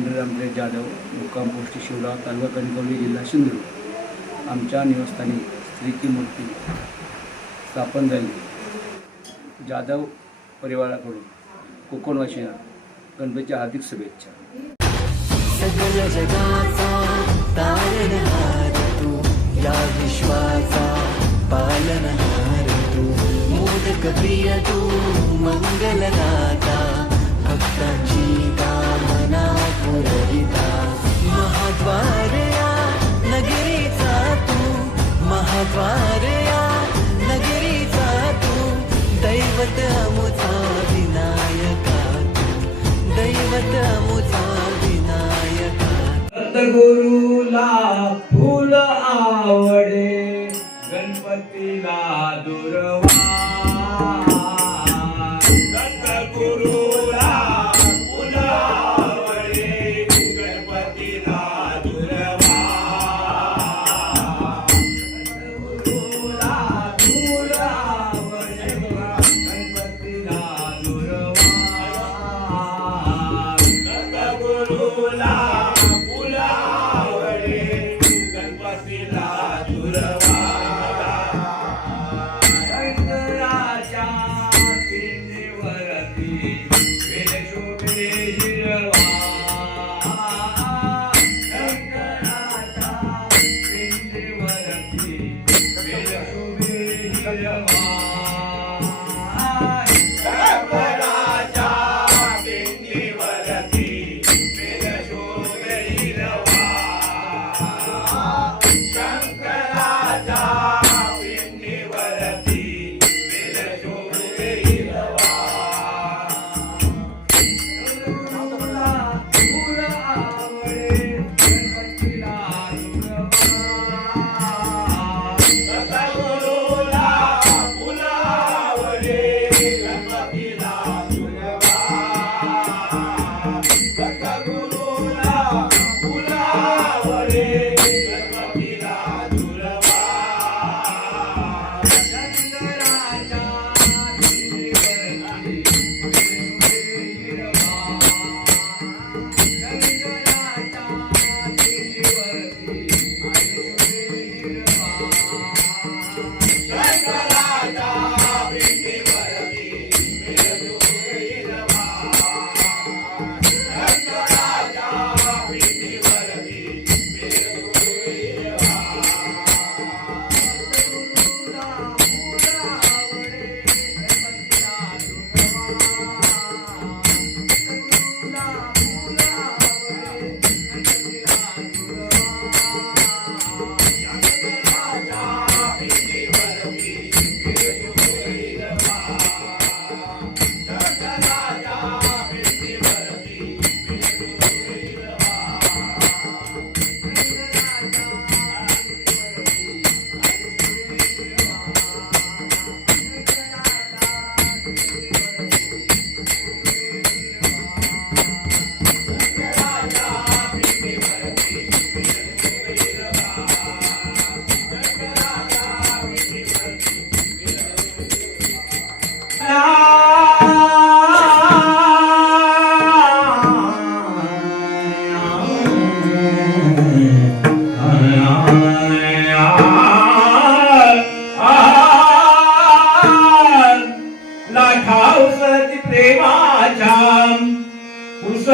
नमस्कार पंढरीरामदेव जाधव मुक्काम पोस्ट शिवडा तालुका कणकवली जिल्हा सिंधुदुर्ग. आमच्या निवासस्थानी स्त्रीची मूर्ती स्थापन झाली. जाधव परिवाराकडून कोकणवासियांना गणपतीच्या हार्दिक शुभेच्छा. सकल जगाचा तारणहार तू या विश्वाचा पालनहार तू मोदक प्रिय तू मंगलदाता भक्तांची पुरविता महाद्वारया नगरीचा तू महाद्वारया नगरीचा तू दैवत अमुचा विनायका तू दैवत अमुचा विनायका गुरुला फुल आवडे गणपतीला दुर्वा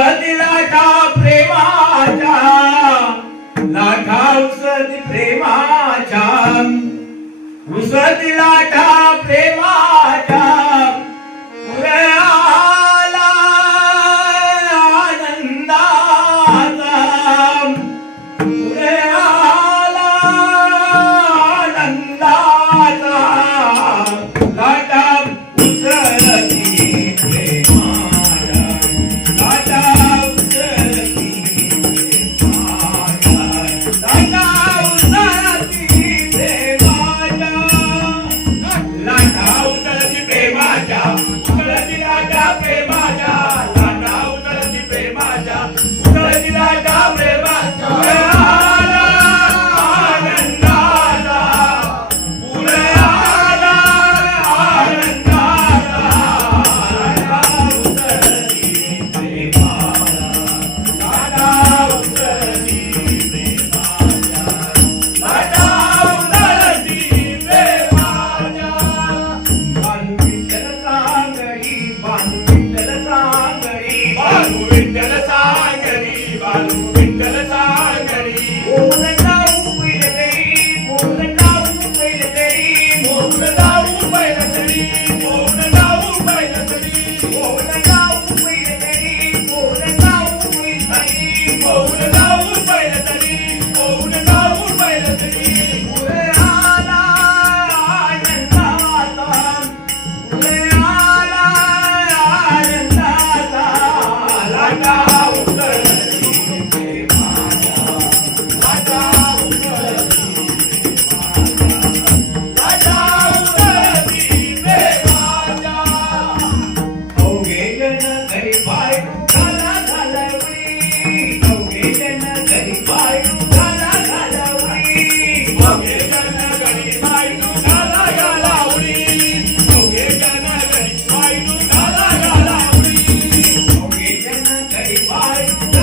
उसती प्रेमाचा प्रेमाच्या लाठा उसती प्रेमाच्या उसती लाठा प्रेमाच्या पुढे Bye.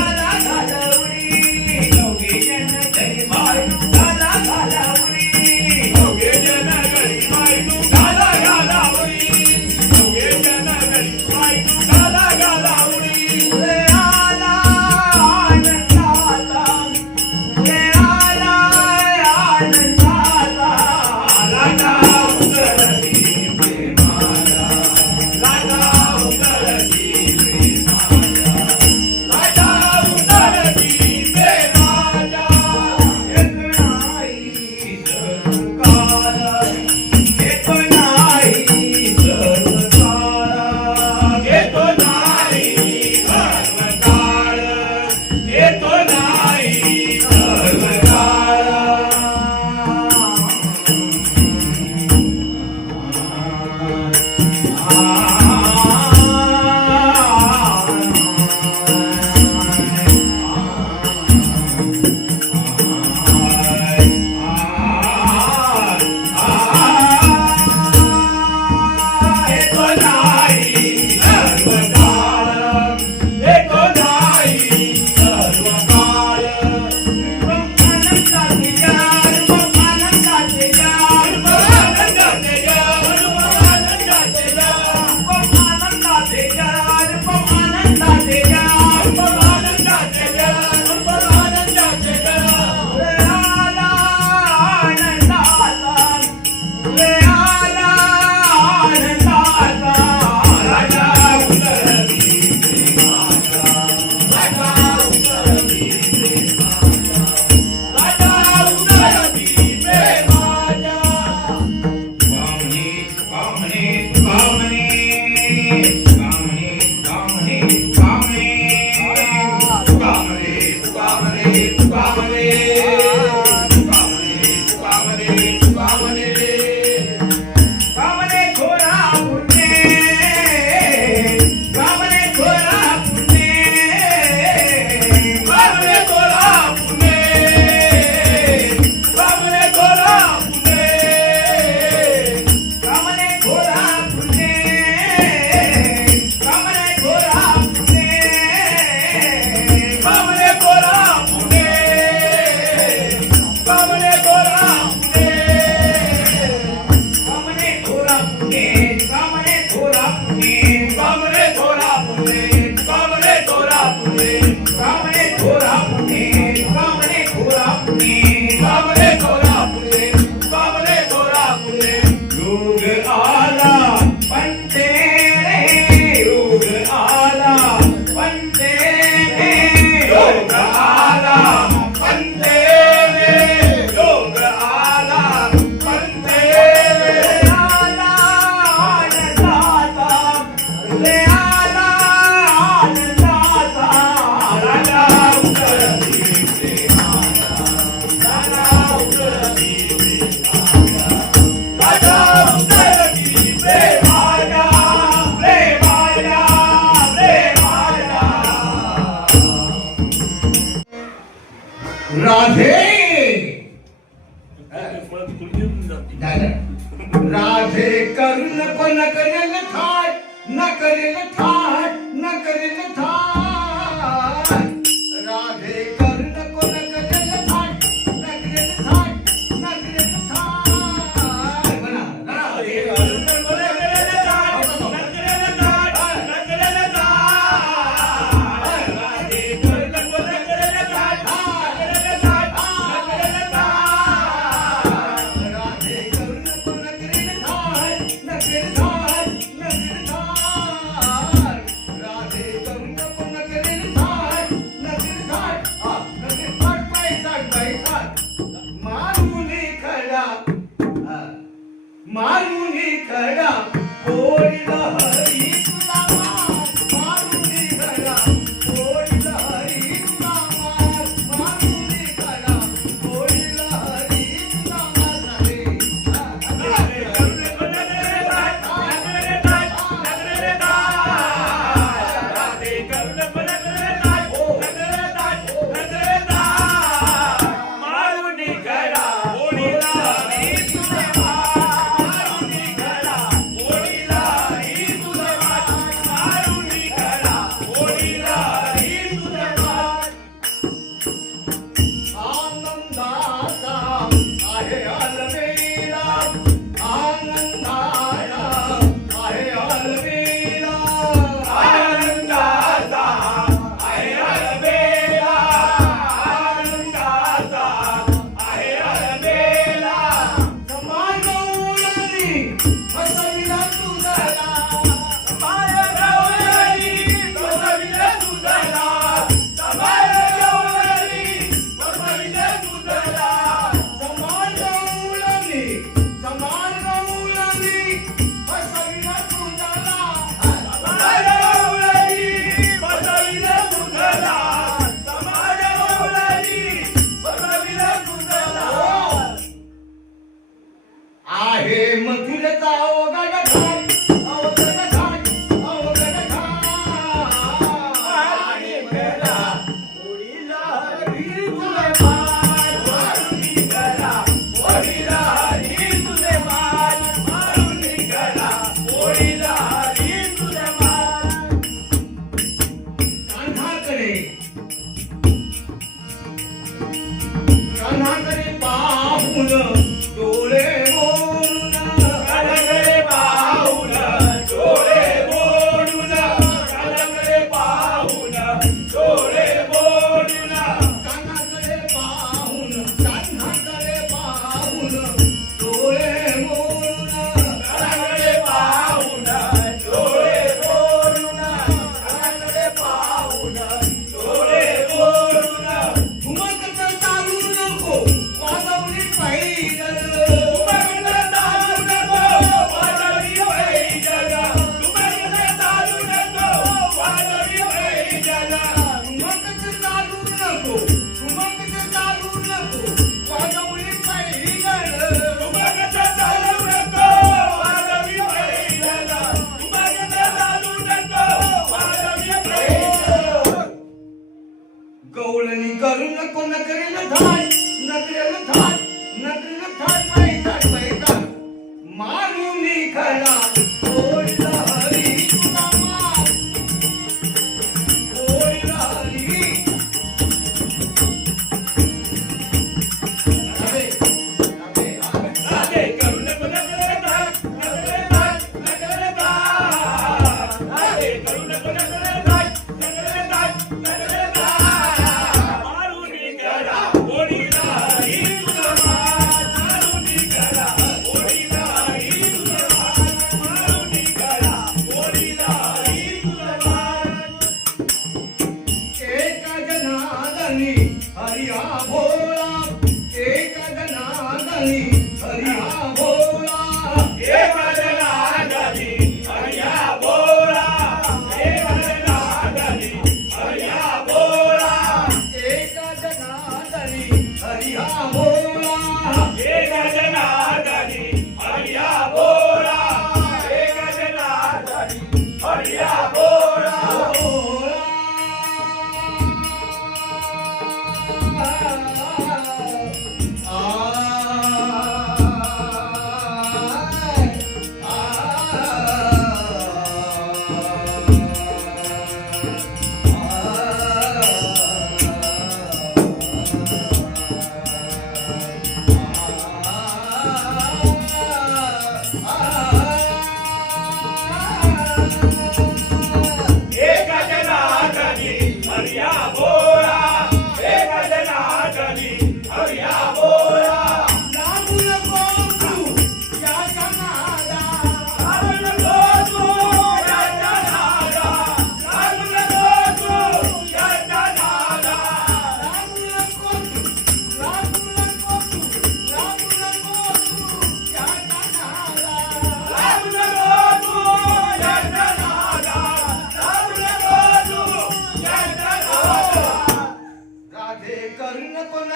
Amen. fazer मारुनी खरा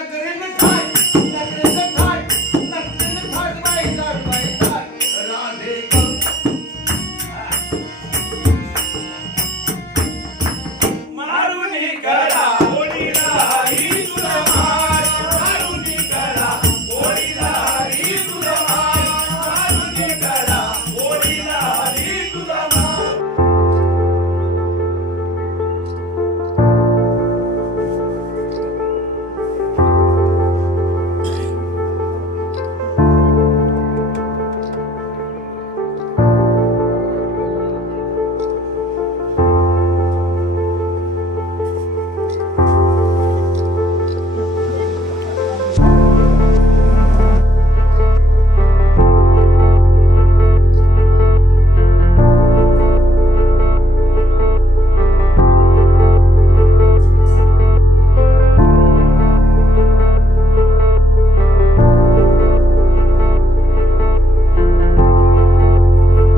करेल ना?